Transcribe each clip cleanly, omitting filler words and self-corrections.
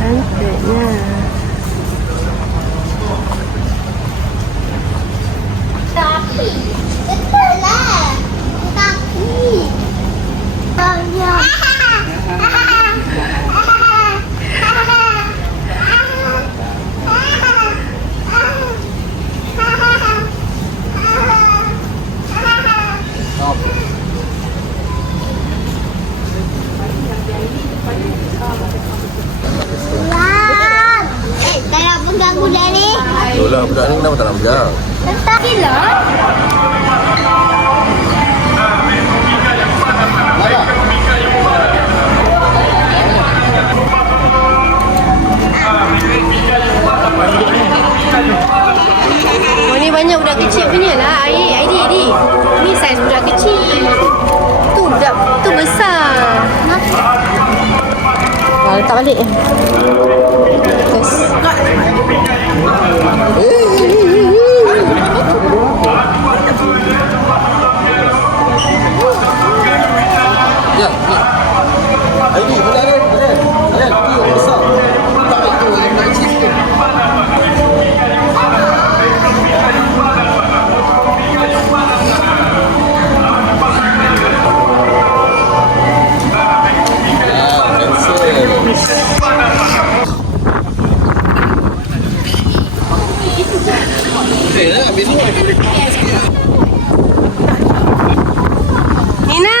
Cantiknya. Tapi betul lah. Tapi banyak. Tak nak pegang budak ni. Itulah budak ni kenapa tak nak pegang? Tetap gila. Oh, ni banyak budak kecil punya lah. Aidi. Ni saiz budak kecil. Tu budak tu besar. Letak balik. Yes. Ya, ni. Aidi, mana ada? Ada. Tu yang besar. Tak itu yang nak kecil sikit. Nina.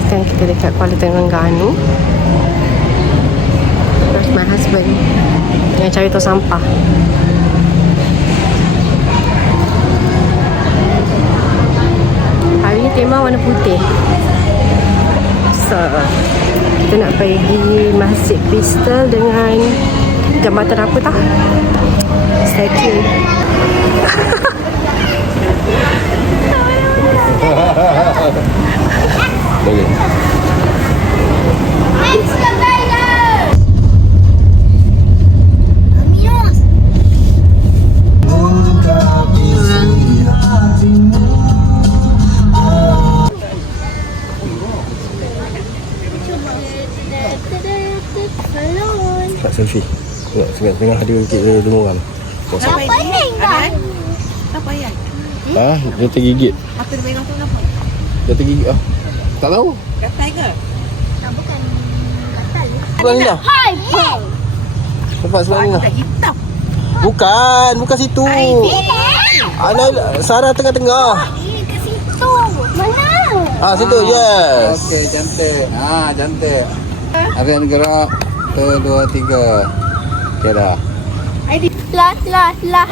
Sekarang kita dekat Kuala Terengganu. That's my husband yang cari tong sampah. Hari ni tema warna putih. So, kita nak pergi Masjid Kristal dengan jambatan apa tah? Statue. Boleh. Nak selfie. Tengok tengah ada kita 5 orang. Apa ni kan? Apa ya? Ah, dia tergigit. Apa dia pegang tu kenapa? Dia tergigit ah. Tak tahu. Gatal ke? Bukan gatal. Sebelah ni dah. Hai, hey. Nampak sebelah ni dah. Tak hitam. Bukan situ. Ana Sarah tengah-tengah. Ke situ. Mana? Situ. Yes. Okey, cantik. Cantik. Akan gerak. 1, 2, 3. Okey dah. Lah.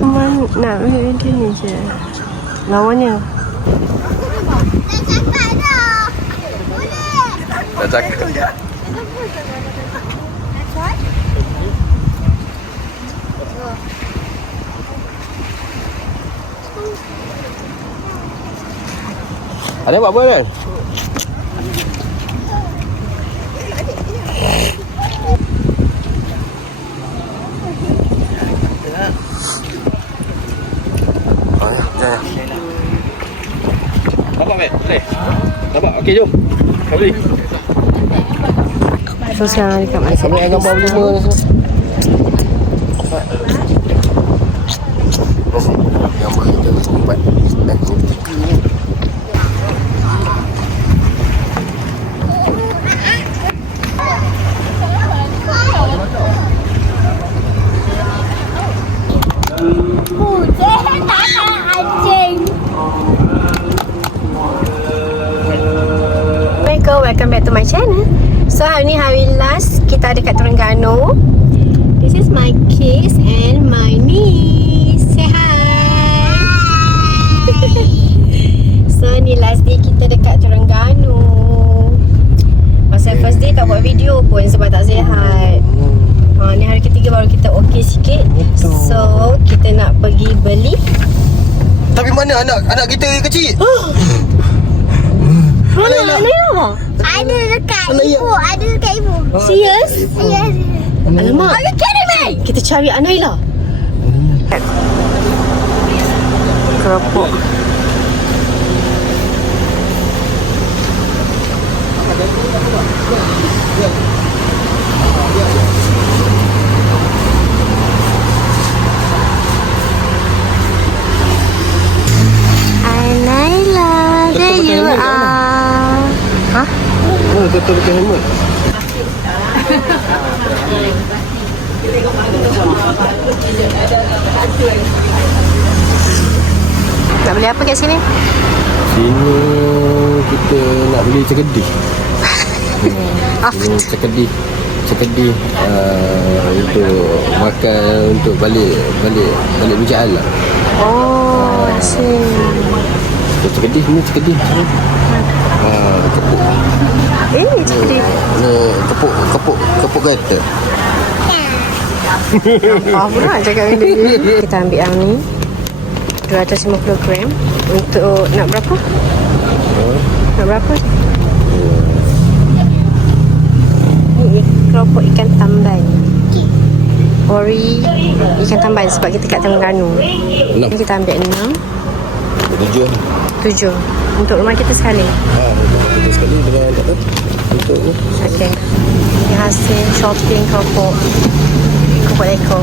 Cuma nak video ni je. Lawannya. Dah cakap. Ada buat apa kan? Jangan. Nampak Bet? Boleh? Nampak? Okey, jom. Kau beli. So sekarang dekat Masjid Kami yang gambar berlima ni semua. Gambar kita tempat. So hari ni hari last kita ada kat Terengganu. This is my kids and my niece. Say hi. So ni last day kita dekat Terengganu. Masa first day tak buat video pun sebab tak sihat. Ni hari ketiga baru kita okey sikit. So kita nak pergi beli. Tapi mana anak kita yang kecil? Mana Naila? Ada dekat ibu. Ada dekat ibu. Serius? Yes. Alamak. Are you kidding me? Kita cari Naila. Keropok. Naila, there you are. Hah? Oh, betul pakai helmet. Nak beli apa kat sini? Sini kita nak beli cekedi. Cekedi untuk makan, untuk balik berjalan lah. Oh, I see. Cekedi. Kepuk. Ini cekedi. Ni kepuk kereta. Apa pula cakap dengan dia. Kita ambil yang ni 250 gram. Untuk nak berapa? Nak berapa? Ni keropok ikan tamban. Ori ikan tamban sebab kita kat Terengganu. Ni kita ambil 7 untuk rumah kita sekali. Rumah kita sekali dengan apa? Untuk Okey. Ini hasil shopping keropok ekor.